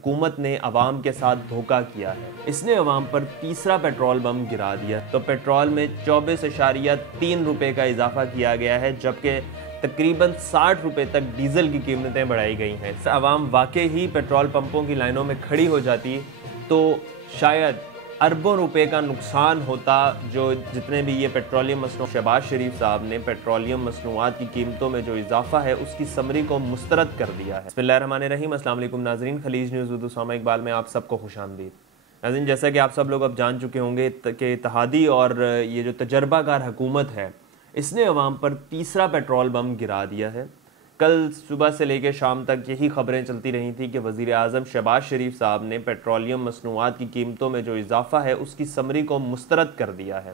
حکومت نے عوام کے ساتھ دھوکہ کیا ہے۔ اس نے عوام پر تیسرا پیٹرول بم گرا دیا تو پیٹرول میں 24.3 روپے کا اضافہ کیا گیا ہے، جبکہ تقریباً 60 روپے تک ڈیزل کی قیمتیں بڑھائی گئی ہیں۔ عوام واقعی ہی پیٹرول پمپوں کی لائنوں میں کھڑی ہو جاتی تو شاید اربوں روپے کا نقصان ہوتا، جو جتنے بھی یہ پیٹرولیم مصنوعات شہباز شریف صاحب نے پیٹرولیم مصنوعات کی قیمتوں میں جو اضافہ ہے اس کی سمری کو مسترد کر دیا ہے۔ بسم اللہ الرحمن الرحیم، السلام علیکم ناظرین، خلیج نیوز اردو سامع اقبال میں آپ سب کو خوش آمدید۔ ناظرین، جیسا کہ آپ سب لوگ اب جان چکے ہوں گے کہ اتحادی اور یہ جو تجربہ کار حکومت ہے اس نے عوام پر تیسرا پیٹرول بم گرا دیا ہے۔ کل صبح سے لے کے شام تک یہی خبریں چلتی رہی تھیں کہ وزیر اعظم شہباز شریف صاحب نے پیٹرولیم مصنوعات کی قیمتوں میں جو اضافہ ہے اس کی سمری کو مسترد کر دیا ہے۔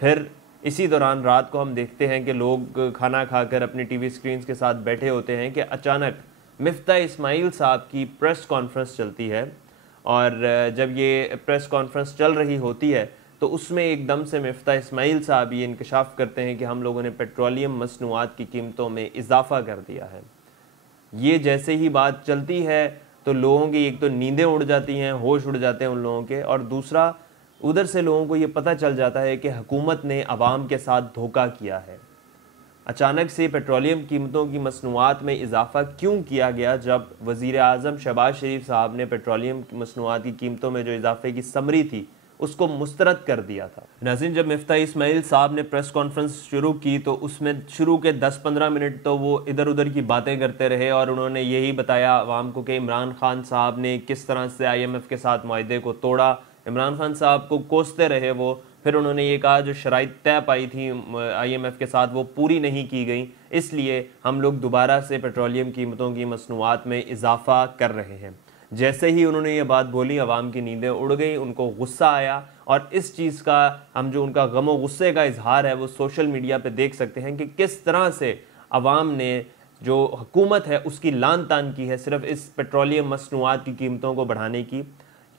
پھر اسی دوران رات کو ہم دیکھتے ہیں کہ لوگ کھانا کھا کر اپنی ٹی وی اسکرینز کے ساتھ بیٹھے ہوتے ہیں کہ اچانک مفتاح اسماعیل صاحب کی پریس کانفرنس چلتی ہے، اور جب یہ پریس کانفرنس چل رہی ہوتی ہے تو اس میں ایک دم سے مفتاح اسماعیل صاحب یہ انکشاف کرتے ہیں کہ ہم لوگوں نے پیٹرولیم مصنوعات کی قیمتوں میں اضافہ کر دیا ہے۔ یہ جیسے ہی بات چلتی ہے تو لوگوں کی ایک تو نیندیں اڑ جاتی ہیں، ہوش اڑ جاتے ہیں ان لوگوں کے، اور دوسرا ادھر سے لوگوں کو یہ پتہ چل جاتا ہے کہ حکومت نے عوام کے ساتھ دھوکہ کیا ہے۔ اچانک سے پیٹرولیم قیمتوں کی مصنوعات میں اضافہ کیوں کیا گیا جب وزیر اعظم شہباز شریف صاحب نے پیٹرولیم مصنوعات کی قیمتوں میں جو اضافے کی سمری تھی اس کو مسترد کر دیا تھا۔ ناظرین، جب مفتاح اسماعیل صاحب نے پریس کانفرنس شروع کی تو اس میں شروع کے 10-15 منٹ تو وہ ادھر ادھر کی باتیں کرتے رہے، اور انہوں نے یہی بتایا عوام کو کہ عمران خان صاحب نے کس طرح سے IMF کے ساتھ معاہدے کو توڑا۔ عمران خان صاحب کو کوستے رہے وہ، پھر انہوں نے یہ کہا جو شرائط طے پائی تھی IMF کے ساتھ وہ پوری نہیں کی گئیں، اس لیے ہم لوگ دوبارہ سے پیٹرولیم قیمتوں کی مصنوعات میں اضافہ کر رہے ہیں۔ جیسے ہی انہوں نے یہ بات بولی عوام کی نیندیں اڑ گئیں، ان کو غصہ آیا، اور اس چیز کا ہم جو ان کا غم و غصے کا اظہار ہے وہ سوشل میڈیا پہ دیکھ سکتے ہیں کہ کس طرح سے عوام نے جو حکومت ہے اس کی لعن طعن کی ہے صرف اس پیٹرولیم مصنوعات کی قیمتوں کو بڑھانے کی۔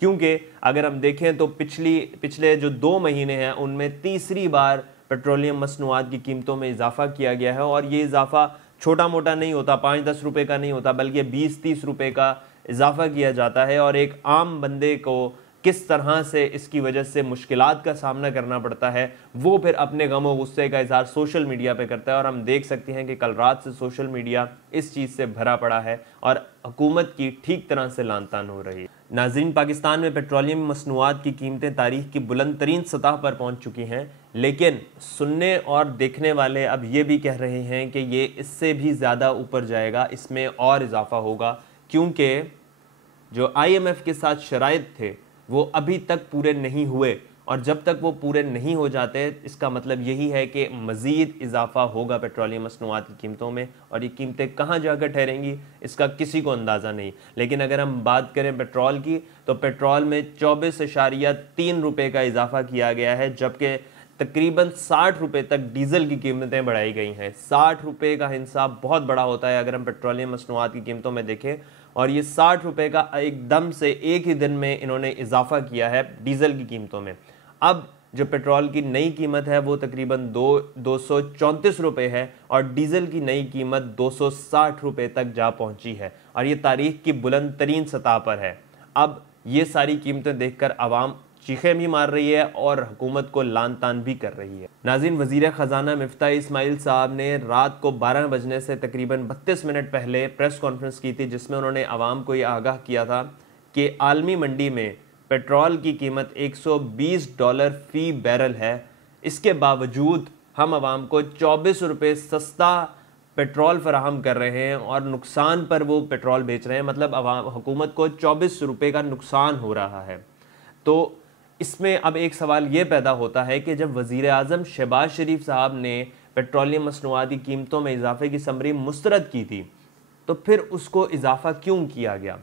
کیونکہ اگر ہم دیکھیں تو پچھلے جو 2 مہینے ہیں ان میں تیسری بار پیٹرولیم مصنوعات کی قیمتوں میں اضافہ کیا گیا ہے، اور یہ اضافہ چھوٹا موٹا نہیں ہوتا، 5-10 روپے کا نہیں ہوتا، بلکہ 20-30 روپے کا اضافہ کیا جاتا ہے، اور ایک عام بندے کو کس طرح سے اس کی وجہ سے مشکلات کا سامنا کرنا پڑتا ہے وہ پھر اپنے غم و غصے کا اظہار سوشل میڈیا پہ کرتا ہے، اور ہم دیکھ سکتے ہیں کہ کل رات سے سوشل میڈیا اس چیز سے بھرا پڑا ہے اور حکومت کی ٹھیک طرح سے لعن طعن ہو رہی ہے۔ ناظرین، پاکستان میں پیٹرولیم مصنوعات کی قیمتیں تاریخ کی بلند ترین سطح پر پہنچ چکی ہیں، لیکن سننے اور دیکھنے والے اب یہ بھی کہہ رہے ہیں کہ یہ اس سے بھی زیادہ اوپر جائے گا، اس میں اور اضافہ ہوگا، کیونکہ جو IMF کے ساتھ شرائط تھے وہ ابھی تک پورے نہیں ہوئے، اور جب تک وہ پورے نہیں ہو جاتے اس کا مطلب یہی ہے کہ مزید اضافہ ہوگا پیٹرولیم مصنوعات کی قیمتوں میں، اور یہ قیمتیں کہاں جا کر ٹھہریں گی اس کا کسی کو اندازہ نہیں۔ لیکن اگر ہم بات کریں پیٹرول کی تو پیٹرول میں 24.3 روپے کا اضافہ کیا گیا ہے، جبکہ تقریباً 60 روپے تک ڈیزل کی قیمتیں بڑھائی گئی ہیں۔ 60 روپے کا انصاف بہت بڑا ہوتا ہے اگر ہم پیٹرولیم مصنوعات کی قیمتوں میں دیکھیں، اور یہ 60 روپے کا ایک دم سے ایک ہی دن میں انہوں نے اضافہ کیا ہے ڈیزل کی قیمتوں میں۔ اب جو پیٹرول کی نئی قیمت ہے وہ تقریباً 234 روپے ہے، اور ڈیزل کی نئی قیمت 260 روپے تک جا پہنچی ہے، اور یہ تاریخ کی بلند ترین سطح پر ہے۔ اب یہ ساری قیمتیں دیکھ کر عوام چیخیں بھی مار رہی ہے اور حکومت کو لعن طعن بھی کر رہی ہے۔ ناظرین، وزیر خزانہ مفتاح اسماعیل صاحب نے رات کو 12 بجنے سے تقریباً 32 منٹ پہلے پریس کانفرنس کی تھی، جس میں انہوں نے عوام کو یہ آگاہ کیا تھا کہ عالمی منڈی میں پیٹرول کی قیمت $120 فی بیرل ہے، اس کے باوجود ہم عوام کو 24 روپے سستا پیٹرول فراہم کر رہے ہیں اور نقصان پر وہ پیٹرول بیچ رہے ہیں، مطلب حکومت کو 24 روپے کا نقصان ہو رہا ہے۔ تو اس میں اب ایک سوال یہ پیدا ہوتا ہے کہ جب وزیر اعظم شہباز شریف صاحب نے پیٹرولیم مصنوعات کی قیمتوں میں اضافے کی سمری مسترد کی تھی تو پھر اس کو اضافہ کیوں کیا گیا؟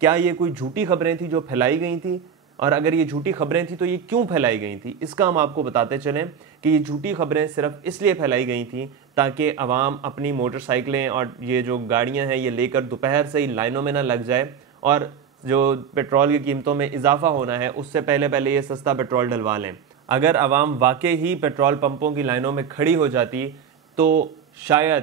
کیا یہ کوئی جھوٹی خبریں تھیں جو پھیلائی گئی تھیں؟ اور اگر یہ جھوٹی خبریں تھیں تو یہ کیوں پھیلائی گئی تھیں؟ اس کا ہم آپ کو بتاتے چلیں کہ یہ جھوٹی خبریں صرف اس لیے پھیلائی گئی تھیں تاکہ عوام اپنی موٹر سائیکلیں اور یہ جو گاڑیاں ہیں یہ لے کر دوپہر سے ہی لائنوں میں نہ لگ جائے، اور جو پیٹرول کی قیمتوں میں اضافہ ہونا ہے اس سے پہلے یہ سستا پیٹرول ڈلوا لیں۔ اگر عوام واقعی ہی پیٹرول پمپوں کی لائنوں میں کھڑی ہو جاتی تو شاید